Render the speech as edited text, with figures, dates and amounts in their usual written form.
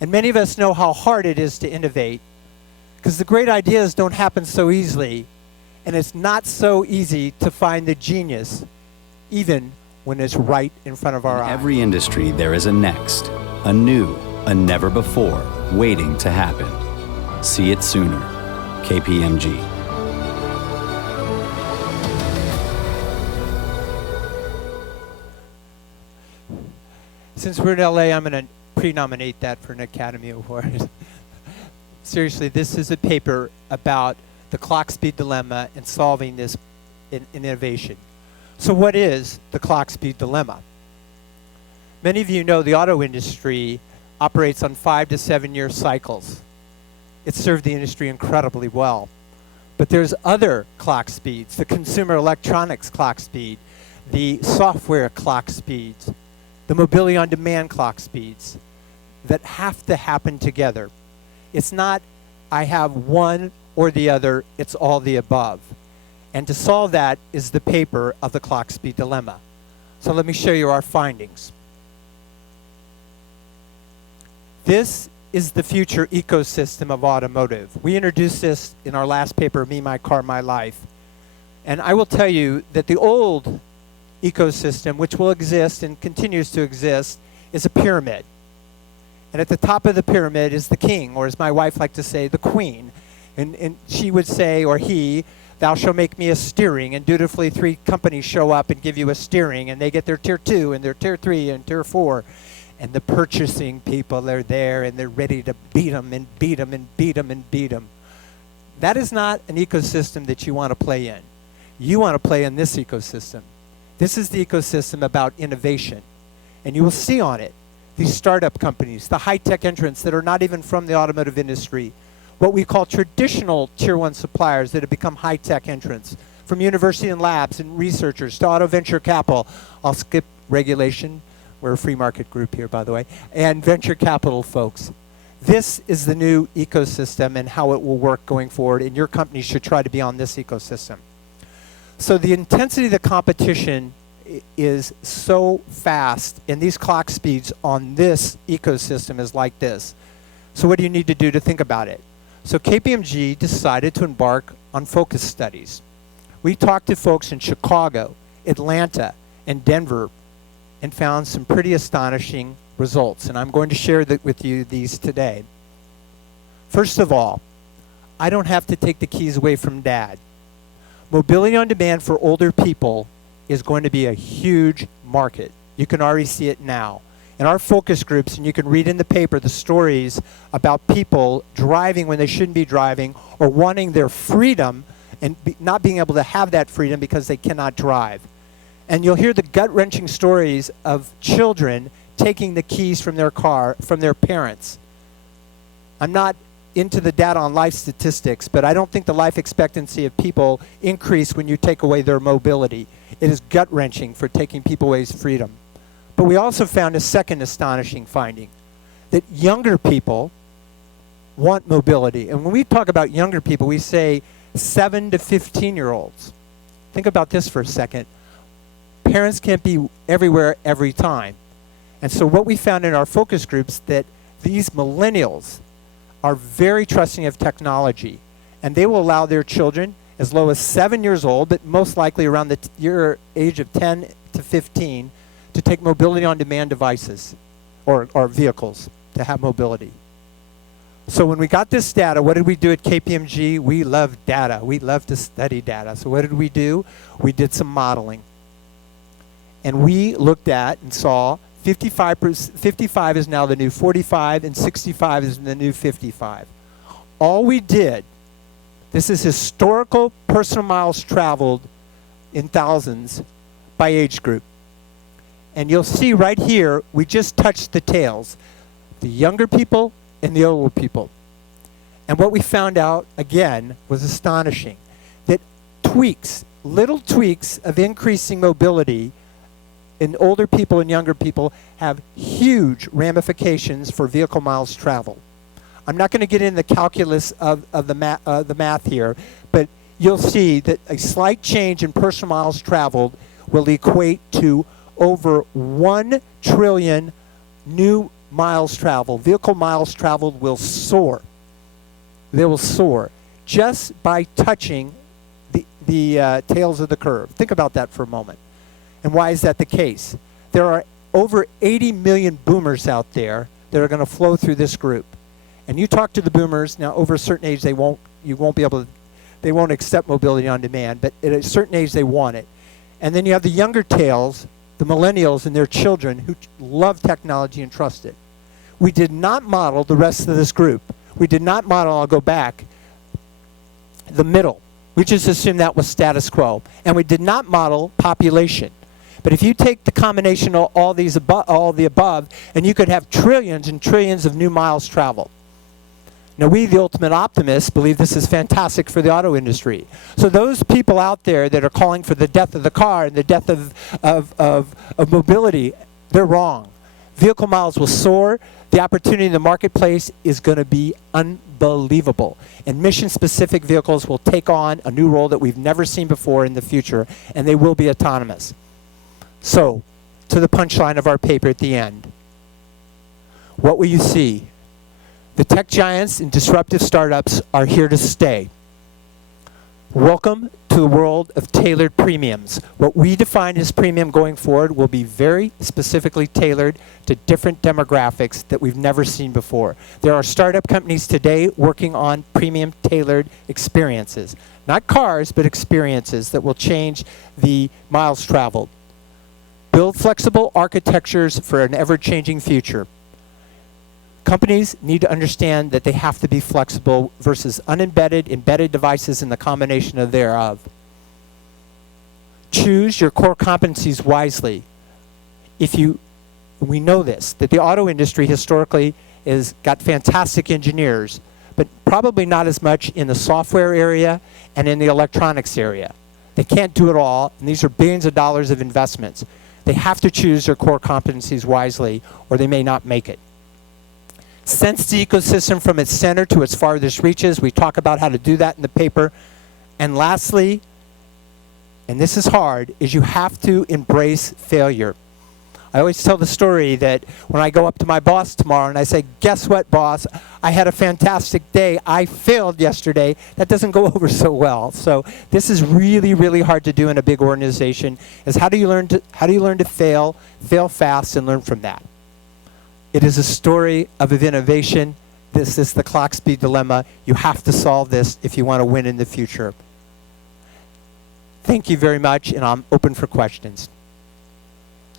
And many of us know how hard it is to innovate, because the great ideas don't happen so easily, and it's not so easy to find the genius, even when it's right in front of our eyes. In every industry, there is a next, a new, a never before, waiting to happen. See it sooner. KPMG. Since we're in LA, I'm going to pre-nominate that for an Academy Award. Seriously, this is a paper about the Clockspeed Dilemma and solving this in innovation. So what is the Clockspeed Dilemma? Many of you know the auto industry operates on 5 to 7 year cycles. It's served the industry incredibly well. But there's other clock speeds, the consumer electronics clock speed, the software clock speeds, the mobility on demand clock speeds that have to happen together. It's not I have one or the other, it's all the above. And to solve that is the paper of the Clockspeed Dilemma. So let me show you our findings. This is the future ecosystem of automotive. We introduced this in our last paper, Me, My Car, My Life. And I will tell you that the old ecosystem, which will exist and continues to exist, is a pyramid. And at the top of the pyramid is the king, or as my wife liked to say, the queen. And she would say, or he, thou shalt make me a steering. And dutifully 3 companies show up and give you a steering, and they get their tier 2 and their tier 3 and tier 4. And the purchasing people are there, and they're ready to beat them and beat them and beat them and beat them. That is not an ecosystem that you want to play in. You want to play in this ecosystem. This is the ecosystem about innovation. And you will see on it these startup companies, the high-tech entrants that are not even from the automotive industry, what we call traditional tier 1 suppliers that have become high-tech entrants, from university and labs and researchers to auto venture capital. I'll skip regulation. We're a free market group here, by the way, and venture capital folks. This is the new ecosystem and how it will work going forward, and your company should try to be on this ecosystem. So the intensity of the competition is so fast, and these clock speeds on this ecosystem is like this. So what do you need to do to think about it? So KPMG decided to embark on focus studies. We talked to folks in Chicago, Atlanta, and Denver, and found some pretty astonishing results. And I'm going to share with you these today. First of all, I don't have to take the keys away from Dad. Mobility on demand for older people is going to be a huge market. You can already see it now. In our focus groups, and you can read in the paper the stories about people driving when they shouldn't be driving, or wanting their freedom and not being able to have that freedom because they cannot drive. And you'll hear the gut-wrenching stories of children taking the keys from their car, from their parents. I'm not into the data on life statistics, but I don't think the life expectancy of people increase when you take away their mobility. It is gut-wrenching for taking people away freedom. But we also found a second astonishing finding, that younger people want mobility. And when we talk about younger people, we say 7 to 15-year-olds. Think about this for a second. Parents can't be everywhere every time. And so what we found in our focus groups, that these millennials are very trusting of technology, and they will allow their children as low as 7 years old, but most likely around the age of 10 to 15, to take mobility on demand devices or vehicles to have mobility. So when we got this data, what did we do at KPMG? We love data. We love to study data. So what did we do? We did some modeling. And we looked at and saw 55 is now the new 45, and 65 is the new 55. All we did, this is historical personal miles traveled in thousands by age group. And you'll see right here, we just touched the tails, the younger people and the older people. And what we found out, again, was astonishing, that tweaks, little tweaks of increasing mobility in older people and younger people have huge ramifications for vehicle miles traveled. I'm not going to get into the calculus of the math here, but you'll see that a slight change in personal miles traveled will equate to over 1 trillion new miles traveled, vehicle miles traveled will soar. They will soar just by touching the tails of the curve. Think about that for a moment. And why is that the case? There are over 80 million boomers out there that are going to flow through this group. And you talk to the boomers, now over a certain age they won't accept mobility on demand, but at a certain age they want it. And then you have the younger tails, the millennials and their children who love technology and trust it. We did not model the rest of this group. We did not model, I'll go back, the middle. We just assumed that was status quo. And we did not model population. But if you take the combination of all the above, and you could have trillions and trillions of new miles traveled. Now, we, the ultimate optimists, believe this is fantastic for the auto industry. So those people out there that are calling for the death of the car and the death of mobility, they're wrong. Vehicle miles will soar. The opportunity in the marketplace is going to be unbelievable. And mission-specific vehicles will take on a new role that we've never seen before in the future, and they will be autonomous. So, to the punchline of our paper at the end. What will you see? The tech giants and disruptive startups are here to stay. Welcome to the world of tailored premiums. What we define as premium going forward will be very specifically tailored to different demographics that we've never seen before. There are startup companies today working on premium tailored experiences. Not cars, but experiences that will change the miles traveled. Build flexible architectures for an ever-changing future. Companies need to understand that they have to be flexible versus embedded devices and the combination of thereof. Choose your core competencies wisely. We know this, that the auto industry historically has got fantastic engineers, but probably not as much in the software area and in the electronics area. They can't do it all, and these are billions of dollars of investments. They have to choose their core competencies wisely, or they may not make it. Sense the ecosystem from its center to its farthest reaches. We talk about how to do that in the paper. And lastly, and this is hard, is you have to embrace failure. I always tell the story that when I go up to my boss tomorrow and I say, guess what, boss? I had a fantastic day. I failed yesterday. That doesn't go over so well. So this is really, really hard to do in a big organization, is how do you learn to fail fast, and learn from that? It is a story of innovation. This is the Clockspeed Dilemma. You have to solve this if you want to win in the future. Thank you very much, and I'm open for questions.